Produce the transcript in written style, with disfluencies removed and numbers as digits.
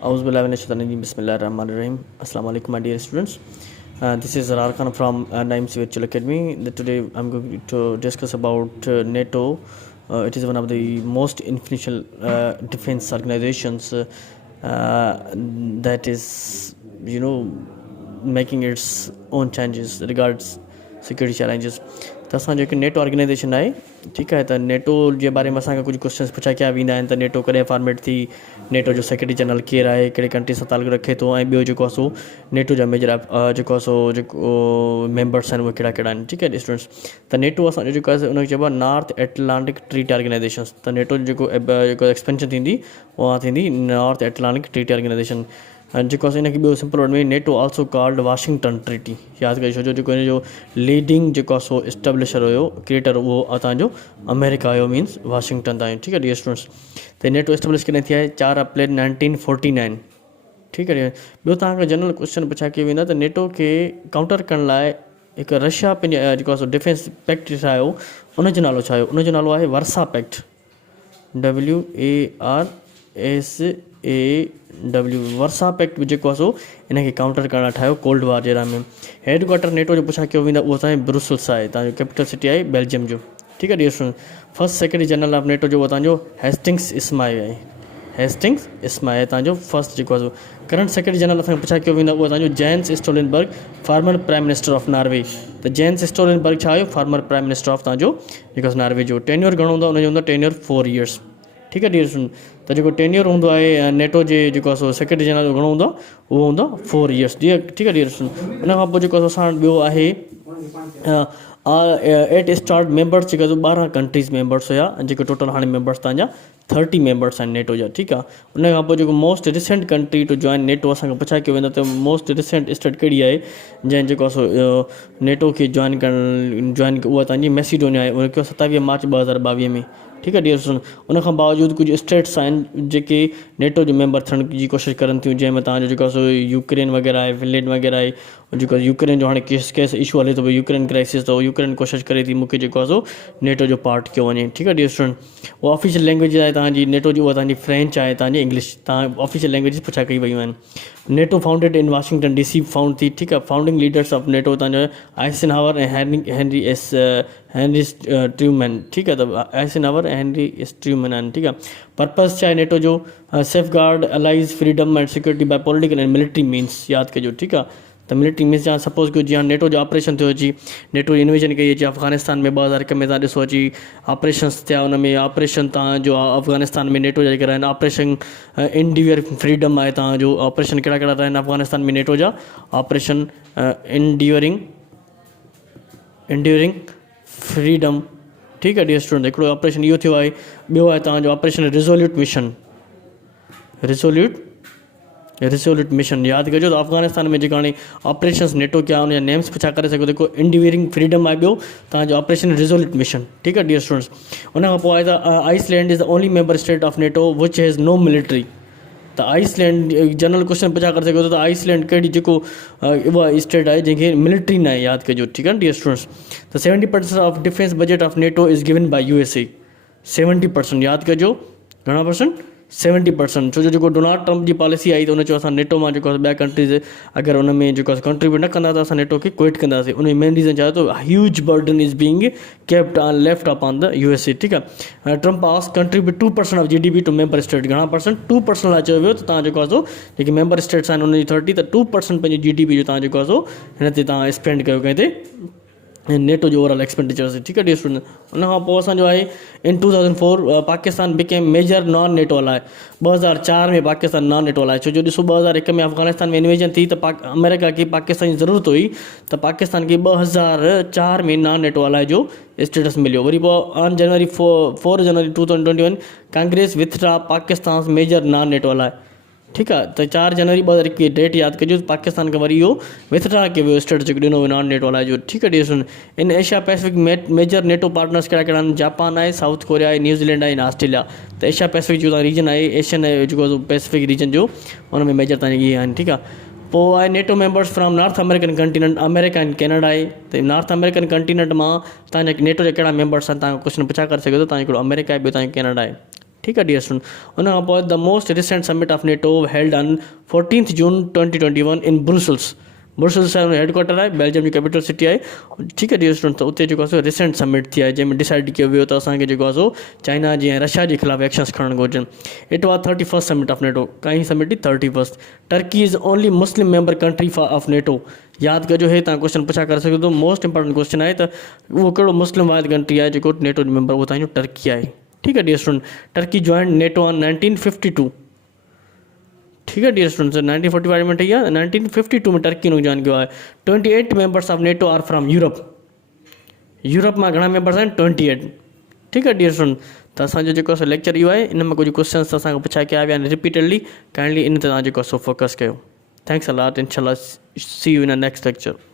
Bismillahirrahmanirrahim. Assalamu alaikum, my dear students. This is Zarar Khan from Naim's Virtual Academy. Today I'm going to discuss about NATO. It is one of the most influential defense organizations that is, making its own changes regards security challenges. त असांजो हिकु NATO organisation आहे, ठीकु आहे. त नेटो जे बारे में असांखे कुझु क्वेश्चन्स पुछा कया वेंदा आहिनि त नेटो कॾहिं फॉर्मेट थी, नेटो जो सेक्रेटरी जनरल केरु आहे, कहिड़े कंट्री सां तालुक़ु रखे थो, ऐं ॿियो जेको आहे सो नेटो जा मेजर जेको आहे सो मेंबर्स आहिनि उहे कहिड़ा कहिड़ा आहिनि, ठीकु आहे स्टूडेंट्स. त नेटो असांजो जेको आहे उनखे चइबो आहे नॉर्थ एटलांटिक ट्रीटी ऑर्गेनाइज़ेशन्स. त नेटो जो जेको एक्सपेंशन थींदी उहा थींदी नॉर्थ एटलांटिक ट्रीटी ऑर्गेनाइज़ेशन. जेको आहे हिनखे ॿियो सिंपल वर्ड में NATO also called Washington treaty. यादि करे छॾियो, जेको हिनजो लीडिंग जेको आहे सो इस्टेब्लिशर हुयो, क्रिएटर, उहो तव्हांजो अमेरिका हुयो, मीन्स वाशिंगटन ताईं, ठीकु आहे डियर स्टूडेंट्स. त नेटो इस्टेब्लिश कॾहिं थी आहे 4 अप्रैल 1949, ठीकु आहे. ॿियो तव्हांखे जनरल क्वेश्चन पुछा कयो वेंदा त नेटो खे काउंटर करण लाइ हिकु रशिया पंहिंजे जेको आहे सो डिफेंस पैक्ट ठाहियो, उनजो नालो छा हुयो? उनजो नालो आहे वर्सा पैक्ट, WARSAW. वर्सा पैक्ट जेको आहे सो हिनखे काउंटर करणु ठाहियो कोल्ड वार जे में. हेडक्वाटर नेटो जो पुछा कयो वेंदा उहो असांजे ब्रुसल्स आहे, तव्हांजो कैपिटल सिटी आहे बेल्जियम जो, ठीकु आहे dear student. First secretary general of NATO जो उहो तव्हांजो हेस्टिंग्स इस्माइल आहे, हेस्टिंग्स इस्माइल तव्हांजो फर्स्ट जेको आहे सो. करंट सेक्रेटरी जनरल असांखे पुछा कयो वेंदा उहो तव्हांजो Jens Stoltenberg, former prime minister of Norway. त जेन्स स्टोलनबर्ग छा हुयो? फॉर्मर प्राइम मिनिस्टर ऑफ तव्हांजो जेको नॉर्वे जो. टेन्योर घणो हूंदो आहे? उनजो हूंदो आहे टेन्योर 4 years, ठीकु आहे डियर स्टूडेंट. त जेको टेन्योर हूंदो आहे नेटो जे जेको आहे सो सेक्रेटरी जनरल जो घणो हूंदो आहे? उहो हूंदो आहे 4 years, ठीकु आहे डियर स्टूडेंट. उन खां पोइ जेको आहे असां ॿियो आहे 8 स्टार मेंबर्स, जेका 12 कंट्रीज़ मेंबर्स हुया, जेको टोटल हाणे मेंबर्स तव्हांजा 30 मेंबर्स आहिनि नेटो जा, ठीकु आहे. उन खां पोइ जेको most recent country to join NATO असांखे पुछा कयो वेंदो त मोस्ट रिसेंट स्टेट कहिड़ी आहे जंहिं जेको आहे सो नेटो खे जॉइन उहा तव्हांजी मैसिडोनिया आहे. उनखे 27 मार्च 2022 में, ठीकु आहे डियर स्टूडेंट. उन खां बावजूदि कुझु स्टेट्स आहिनि जेके नेटो जो मेंबर थियण जी कोशिशि करनि थियूं, जंहिंमें तव्हांजो जेको आहे सो यूक्रेन वग़ैरह आहे, फिनलैंड वग़ैरह आहे. जेको यूक्रेन जो हाणे केस इशू हले थो पियो, यूक्रेन क्राइसिस, त यूक्रेन कोशिशि करे थी मूंखे जेको आहे सो नेटो जो पार्ट कयो वञे, ठीकु आहे डियर स्टूडेंट. उहा ऑफिशियल लैंग्वेज आहे तव्हांजी नेटो जी, उहा तव्हांजी फ्रेंच आहे, तव्हांजी इंग्लिश, तव्हां ऑफिशियल लैंग्वेजिस पुछा कई वियूं आहिनि. NATO founded in Washington DC found थी, ठीकु आहे. फाउंडिंग लीडर्स ऑफ नेटो तव्हांजो आइसेनहावर ऐं हेनरी ट्रूमैन, ठीकु आहे. त आइसेनहावर ऐं हेनरी ट्रूमैन आहिनि, ठीकु आहे. पर्पज़ छा आहे नेटो जो? Safeguard allies freedom and security by political and military means, यादि कजो, ठीकु आहे. त मिलिट्री मीन्स जा सपोज़ कयो जीअं नेटो जो ऑपरेशन थियो अची, नेटो जी इन्वेजन कई अची अफ़गानिस्तान में 2001 में, तव्हां ॾिसो अची ऑपरेशन्स थिया, उन में ऑपरेशन तव्हांजो अफ़गानिस्तान में नेटो जा जेके आहिनि ऑपरेशन इंडिवियर फ्रीडम आहे तव्हांजो. ऑपरेशन कहिड़ा कहिड़ा आहिनि अफ़गानिस्तान में नेटो जा? ऑपरेशन इंड्यूरिंग फ्रीडम, ठीकु आहे डियर स्टूडेंट. हिकिड़ो ऑपरेशन इहो थियो आहे. ॿियो आहे तव्हांजो ऑपरेशन रिज़ोल्यूट मिशन, यादि कजो. त अफ़गानिस्तान में जेका हाणे ऑपरेशन्स नेटो कया उनजा नेम्स पुछा करे सघो. जेको इंडिवियरिंग फ्रीडम आहे, ॿियो तव्हांजो ऑपरेशन रिज़ोल्यूट मिशन, ठीकु आहे डियर स्टूडेंट्स. उन खां पोइ आहे त Iceland is the only member state of NATO which has no military. त आइसलैंड जनरल क्वेश्चन पुछा करे सघो त आइसलैंड कहिड़ी जेको उहा स्टेट आहे जंहिंखे मिलिट्री न आहे, यादि कजो, ठीकु आहे डियर स्टूडेंट्स. त 70% of defence budget of NATO is given by USA. 70%, यादि कजो, घणा परसेंट? 70%. छो जो जेको डोनाल्ड ट्रम्प जी पॉलिसी आई त उन चयो असां नेटो मां जेको ॿिया कंट्रीज़ अगरि उन में जेको कंट्रीब्यूट न कंदा त असां नेटो खे क्विट कंदासीं. उन मेन रीज़न छा आहे त huge burden is being kept on left upon the USA, ठीकु आहे. Trump ask contribute 2% of GDP to member state. घणा परसेंट? 2% लाइ चयो वियो त तव्हां जेको आहे सो जेके मेंबर स्टेट्स आहिनि उनजी 30, त 2% पंहिंजी GDP जो तव्हां जेको आहे सो हिन ते तव्हां स्पेंड कयो कंहिं ते नेटो जो ओवरऑल एक्सपेंडिचर, ठीकु आहे डियर स्टूडेंट. उन खां पोइ असांजो आहे in 2004 Pakistan became major non NATO ally. 2004 में पाकिस्तान नॉन नेटो अलाए. छो जो ॾिसो 2001 में अफ़गानिस्तान में इन्वेजन थी त अमेरिका खे पाकिस्तान जी ज़रूरत हुई, त पाकिस्तान खे 2004 में नॉन नेटो अलाए जो स्टेटस मिलियो. वरी पोइ on January 4 January 2021 Congress withdraw Pakistan major non NATO ally, ठीकु आहे. त 4 जनवरी 2021 डेट यादि कजो. पाकिस्तान खां वरी इहो विथड्रा कयो वियो स्टेटस जेको ॾिनो वियो नॉन नेटो अलाए जो, ठीकु आहे dear student. In Asia Pacific major NATO partners कहिड़ा कहिड़ा आहिनि? जापान आहे, साउथ कोरिया आहे, न्यूज़ीलैंड आहे, ऑस्ट्रेलिया. त एशिया पैसिफिक जो रीजन आहे, एशियन जेको पैसिफिक रीजन जो, उन में मेजर तव्हांजे इहे आहिनि, ठीकु आहे. पोइ आहे NATO members from north American continent, America and Canada आहे. त नॉर्थ अमेरिकन कंटिनेंट मां तव्हांजा नेटो जा कहिड़ा मेंबर्स आहिनि तव्हां क्वेश्चन पुछा करे सघो था. तव्हां हिकिड़ो अमेरिका आहे, ॿियो तव्हांजो कैनेडा आहे, ठीक है डियर स्टूडेंट। उन खां पोइ the most recent summit of NATO held on 14 June 2021 in Brussels. Brussels headquarter आहे, बेल्जियम जी कैपिटल सिटी आहे। ठीक है डियर स्टूडेंट, त उते जेको आहे रिसेंट समिट थी आहे जंहिंमें डिसाइड कयो वियो त असांखे जेको आहे सो चाइना जी ऐं रशिया जे ख़िलाफ़ु एक्शन्स खणणु घुरिजनि। It was 31st summit of NATO, काई summit 31st। Turkey is only Muslim member country of NATO. यादि कजो, हे तव्हां क्वेश्चन पुछा करे सघो था, मोस्ट इंपॉर्टेंट क्वेश्चन आहे त उहो कहिड़ो मुस्लिम वाहिद कंट्री आहे जेको नेटो जो मेंबर, उहो तव्हांजो टर्की आहे। ठीक है dear student, Turkey join NATO on 1952। ठीक है डियर स्टूडेंट्स, 1945 में ठही आहे, 1952 में टर्की ने ज्वाइन किया है। 28 members of NATO are from Europe. Europe में घणा मेंबर्स आहिनि? 28। ठीक है डियर स्टूडेंट, तो असांजो जेको आहे लेक्चर इहो आहे। इन में कुछ क्वेश्चन्स असांखे पुछा कया विया आहिनि रिपीटेडली, काइंडली इन ते तव्हां जेको आहे सो फोकस कयो। थैंक्स अ लॉट, इंशाल्लाह see you in the next lecture.